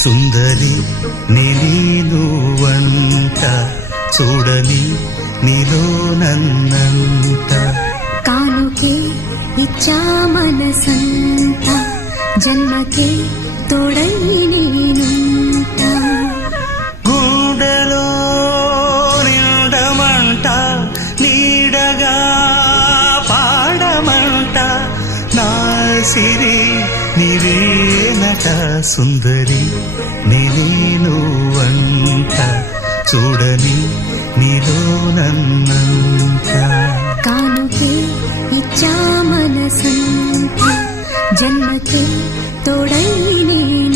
సుందరి నేను వంట చూడని నీలో నన్నంట కానుకే ఇచ్చా మనసంత జన్మకే తోడై నేనుంట గుండెలో నిండమంట నీడగా పాడమంట నా సిరి నీవేనట సుందరి నేను వంట చూడని నీలో నన్నంత కానుకే ఇచ్చా మనసంత జన్మకే తోడై నేను